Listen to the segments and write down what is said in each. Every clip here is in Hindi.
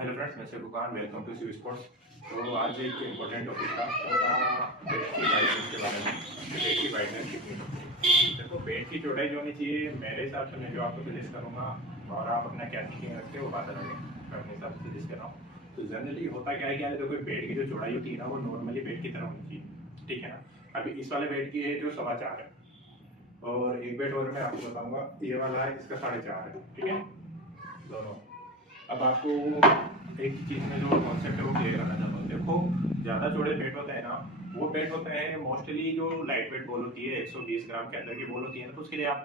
हेलो फ्रेंड्स, मैं Shekhu Khan. Welcome to C sports. तो आज एक इम्पोर्टेंट टॉपिक था वो था बेट की ब्राइटनेस के बारे में कि बेट की ब्राइटनेस कितनी होगी। देखो, बेट की चौड़ाई जो होनी चाहिए मेरे हिसाब से, मैं जो आपको सजेस्ट करूँगा, और आप अपना क्या थिंकिंग रखते हो वो बात अलग है, मैं अपने हिसाब से सजेस्ट कर रहा हूँ। तो जनरली होता क्या है कि देखो, बेट की जो चौड़ाई होती है ना, वो नॉर्मली बेट की तरह होनी चाहिए, ठीक है ना। अभी इस वाले बेट की है जो 4.25 है, और एक बेट और मैं आपको बताऊँगा, ये वाला है, इसका 4.5 है, ठीक है, दोनों। अब आपको एक चीज़ में जो कॉन्सेप्ट है वो क्लियर करना चाहता हूँ। देखो, ज़्यादा चौड़े बेट होते हैं ना, वो बेट होते हैं मोस्टली जो लाइट वेट बॉल होती है, 120 ग्राम के अंदर की बॉल होती है ना, तो उसके लिए आप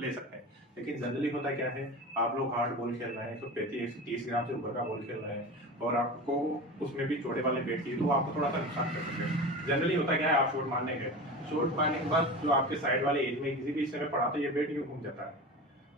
ले सकते हैं। लेकिन जनरली होता क्या है, आप लोग हार्ड बॉल खेल रहे हैं, 135 130 ग्राम से ऊपर का बॉल खेल रहे हैं, और आपको उसमें भी चौड़े वाले बेट चाहिए, तो आपको थोड़ा सा नुकसान कर सकते हैं। जनरली होता क्या है, आप शॉट मारने गए, शॉट मारने के बाद जो आपके साइड वाले एज में किसी भी हिस्से में पड़ा, तो ये बेट यूँ घूम जाता है।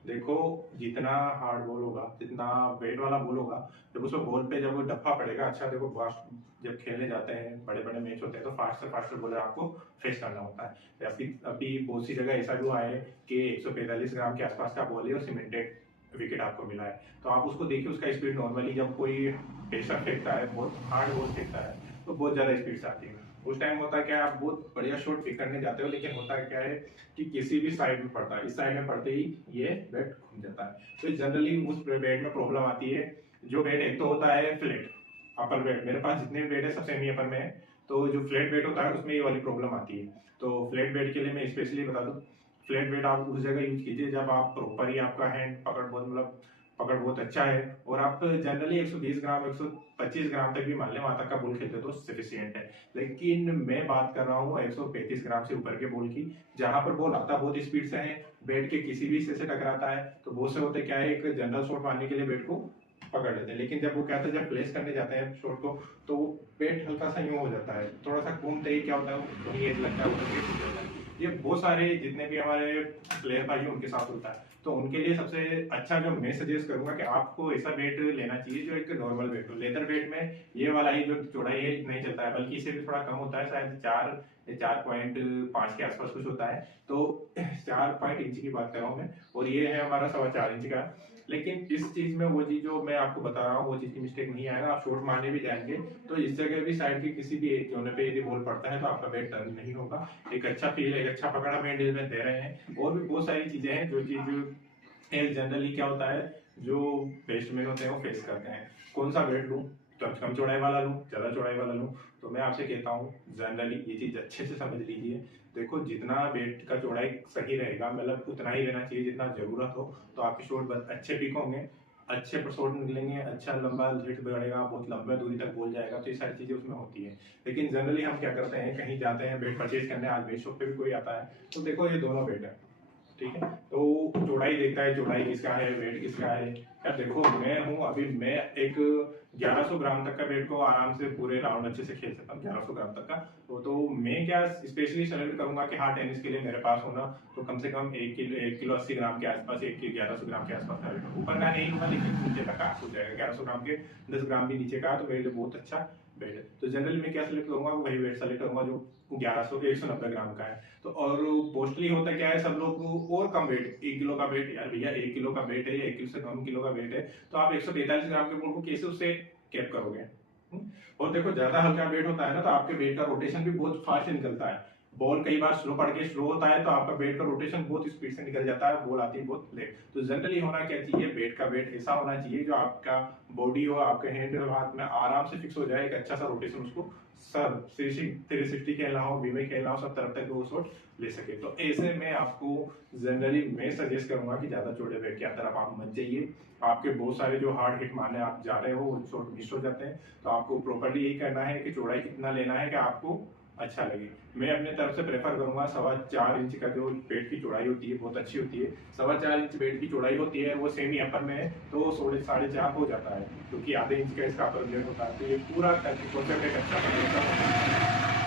देखो, जितना हार्ड बॉल होगा, जितना वेट वाला बॉल होगा, जब उसमें बॉल पे जब वो डफा पड़ेगा, अच्छा देखो, फास्ट जब खेलने जाते हैं, बड़े बड़े मैच होते हैं, तो फास्ट से फास्ट बॉलर आपको फेस करना होता है। अभी बहुत सी जगह ऐसा हुआ है कि 145 ग्राम के आसपास का बॉल है और सीमेंटेड विकेट आपको मिला है, तो आप उसको देखिए, उसका स्पीड नॉर्मली जब कोई पेसर फेंकता है, बहुत हार्ड बॉल फेंकता है, तो बहुत ज़्यादा स्पीड से आती है। उस टाइम होता क्या है, आप बहुत बढ़िया शॉट पिक करने जाते हो, लेकिन होता क्या है कि किसी भी साइड में पड़ता है, इस साइड में पड़ते ही ये बैट घूम जाता है। तो जनरली उस बैट में प्रॉब्लम आती है। जो बैट एक तो होता है फ्लैट अपर बैट, मेरे पास जितने भी बैट है सब सेमी अपर में है, तो जो फ्लैट बैट होता है उसमें ये वाली प्रॉब्लम आती है। तो फ्लैट बैट के लिए मैं स्पेशली बता दूं, फ्लैट बैट आप उस जगह यूज कीजिए जब आप प्रॉपर ही आपका हैंड पकड़ बहुत, मतलब पकड़ बहुत अच्छा है, और आप जनरली 120 ग्राम 125 ग्राम तक भी मान लें, वहां तक का बॉल खेलते तो सफिशियंट है। लेकिन मैं बात कर रहा हूँ 135 ग्राम से ऊपर के बॉल की, जहां पर बॉल आता बहुत स्पीड से है, बैट के किसी भी हिस्से से टकराता है, तो बहुत से होते क्या है, एक जनरल शॉट मारने के लिए बैट को पकड़ लेते हैं, लेकिन जब वो क्या होता है, जब प्लेस करने जाते हैं शॉट को, तो बैट हल्का सा यूं हो जाता है, थोड़ा सा घूमते ही क्या होता है, वहीं एज लगता है, उधर के जाता है। ये बहुत सारे जितने भी हमारे प्लेयर भाई उनके साथ होता है। तो उनके लिए सबसे अच्छा जो मैं सजेस्ट करूंगा कि आपको ऐसा बैट लेना चाहिए जो एक नॉर्मल बैट हो। लेदर बैट में ये वाला ही जो चौड़ाई है नहीं चलता है, बल्कि इससे भी थोड़ा कम होता है, शायद 4.5 के आसपास कुछ होता है। तो 4 इंच की बात कर रहा हूँ मैं, और ये है हमारा 4.25 इंच का। लेकिन इस चीज में वो चीज जो मैं आपको बता रहा हूँ, वो चीज की मिस्टेक नहीं आएगा। आप शॉट मारने भी जाएंगे तो इस जगह भी साइड के किसी भी एक कोने पे यदि बॉल पड़ता है तो आपका बैट टर्न नहीं होगा। एक अच्छा फील, एक अच्छा पकड़ हमें डील में दे रहे हैं। और भी बहुत सारी चीजें हैं जो चीज जनरली क्या होता है, जो बैट्समैन होते हैं वो फेस करते हैं। कौन सा बैट लूँ, तो कम चौड़ाई वाला लूँ, ज्यादा चौड़ाई वाला लूँ? तो मैं आपसे कहता हूँ, जनरली ये चीज अच्छे से समझ लीजिए। देखो, जितना बैट का चौड़ाई सही रहेगा, मतलब उतना ही रहना चाहिए जितना जरूरत हो, तो आपके शॉट बहुत अच्छे पिक होंगे, अच्छे पर शॉट निकलेंगे, अच्छा लंबा हिट बढ़ेगा, बहुत लंबे दूरी तक बोल जाएगा। तो ये सारी चीजें उसमें होती है। लेकिन जनरली हम क्या करते हैं, कहीं जाते हैं बैट परचेज करने, आज बैट शॉप पे भी कोई आता है, तो देखो ये दोनों बैट है, ठीक है, तो चौड़ाई देखता है, चौड़ाई किसका है, वेट किसका है। यार देखो, मैं हूँ, अभी मैं एक 1100 ग्राम तक का वेट को आराम से पूरे राउंड अच्छे से खेल सकता हूँ, 1100 ग्राम तक का। तो मैं क्या स्पेशली सेलेक्ट करूंगा कि हाँ, टेनिस के लिए मेरे पास होना, तो कम से कम 1 किलो 80 ग्राम के आसपास, 1 किलो 1100 ग्राम के आसपास का वेट हो। ऊपर का नहीं होगा, लेकिन नीचे तक का हो जाएगा। 1100 ग्राम के 10 ग्राम भी नीचे का, तो मेरे लिए बहुत अच्छा वेट है। तो जनरली मैं क्या सेलेक्ट करूंगा, वही वेट सेलेक्ट करूंगा जो 190 ग्राम का है। तो और मोस्टली होता क्या है, सब लोग और कम वेट, 1 किलो का वेट, यार भैया 1 किलो का वेट है या 1 किलो से कम किलो का वेट है, तो आप 145 ग्राम के बॉल को कैसे उससे कैप करोगे? और देखो, ज्यादा हल्का वेट होता है ना, तो आपके वेट का रोटेशन भी बहुत फास्ट निकलता है। बॉल कई बार स्लो पड़ के स्लो होता है, तो आपका वेट का रोटेशन बहुत स्पीड से निकल जाता है, बॉल आती है बहुत लेट। तो जनरली होना क्या चाहिए, वेट का वेट ऐसा होना चाहिए जो आपका बॉडी हो, आपके हैंड और हाथ में आराम से फिक्स हो जाए, एक अच्छा सा रोटेशन उसको सर 360 खेलना हो, वी में खेलना हो, सब तरफ तक वो शॉट ले सके। तो ऐसे में आपको जनरली मैं सजेस्ट करूंगा कि ज्यादा चौड़े बैट की तरफ आप मत जाइए। आपके बहुत सारे जो हार्ड हिट मारने आप जा रहे हो वो शॉट मिस हो जाते हैं। तो आपको प्रॉपर्ली यही करना है कि चौड़ाई इतना लेना है कि आपको अच्छा लगे। मैं अपने तरफ से प्रेफर करूंगा 4.25 इंच का जो पेट की चौड़ाई होती है बहुत अच्छी होती है। 4.25 इंच पेट की चौड़ाई होती है, वो सेमी अपर में है, तो 4.5 हो जाता है, क्योंकि आधे इंच का इसका अपर प्लेट होता है। तो ये पूरा कॉन्सेप्ट एक अच्छा बनेगा।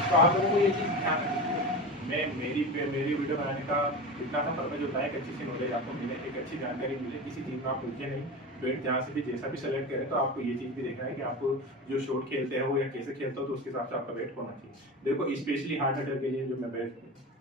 तो आप लोगों को ये चीज ध्यान रखिए। मैं मेरी वीडियो बनाने का इतना सा पर्पज होता है कि अच्छी सी नॉलेज आपको मिले, एक अच्छी जानकारी मिले, किसी चीज़ में आप उलझे नहीं। वेट जहाँ से भी जैसा भी सेलेक्ट करें, तो आपको ये चीज़ भी देखना है कि आपको जो शॉट खेलते हो या कैसे खेलते हो, तो उसके हिसाब से आपका वेट होना चाहिए। देखो, स्पेशली हार्ड हिटर के लिए जो मैं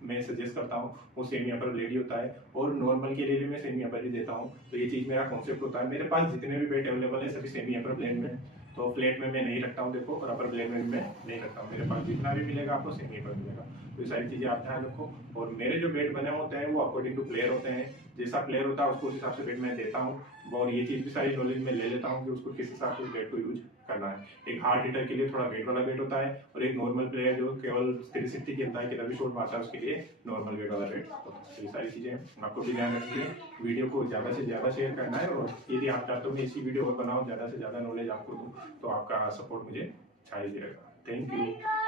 मैं सजेस्ट करता हूँ वो सेमी अपर ब्लेड ही होता है, और नॉर्मल के लिए भी मैं सेमी अपर ही देता हूँ। तो ये चीज़ मेरा कॉन्सेप्ट होता है। मेरे पास जितने भी वेट अवेलेबल है सभी सेमी अपर ब्लेड में, तो फ्लैट में मैं नहीं रखता हूँ देखो, और अपर ब्लेड में भी मैं नहीं रखता हूँ। मेरे पास जितना भी मिलेगा आपको सेमी अपर मिलेगा। तो ये सारी चीज़ें आप ध्यान रखो। और मेरे जो बेड बने होते हैं वो अकॉर्डिंग टू प्लेयर होते हैं, जैसा प्लेयर होता है उसको उस हिसाब से बेड मैं देता हूँ। और ये चीज़ भी सारी नॉलेज में ले लेता हूँ कि उसको किस हिसाब से उस बेड को यूज करना है। एक हार्ड हिटर के लिए थोड़ा वेट वाला बेड होता है, और एक नॉर्मल प्लेयर जो केवल 360 खेलता है, कितना भी शॉट मारता है उसके लिए नॉर्मल वेट वाला बेड होता है। तो ये सारी चीज़ें आपको भी ध्यान रखनी है। वीडियो को ज़्यादा से ज़्यादा शेयर करना है, और यदि आप चाहते हो कि इसी वीडियो को बनाओ, ज़्यादा से ज़्यादा नॉलेज आपको दूँ, तो आपका सपोर्ट मुझे चाहिए रहेगा। Thank you.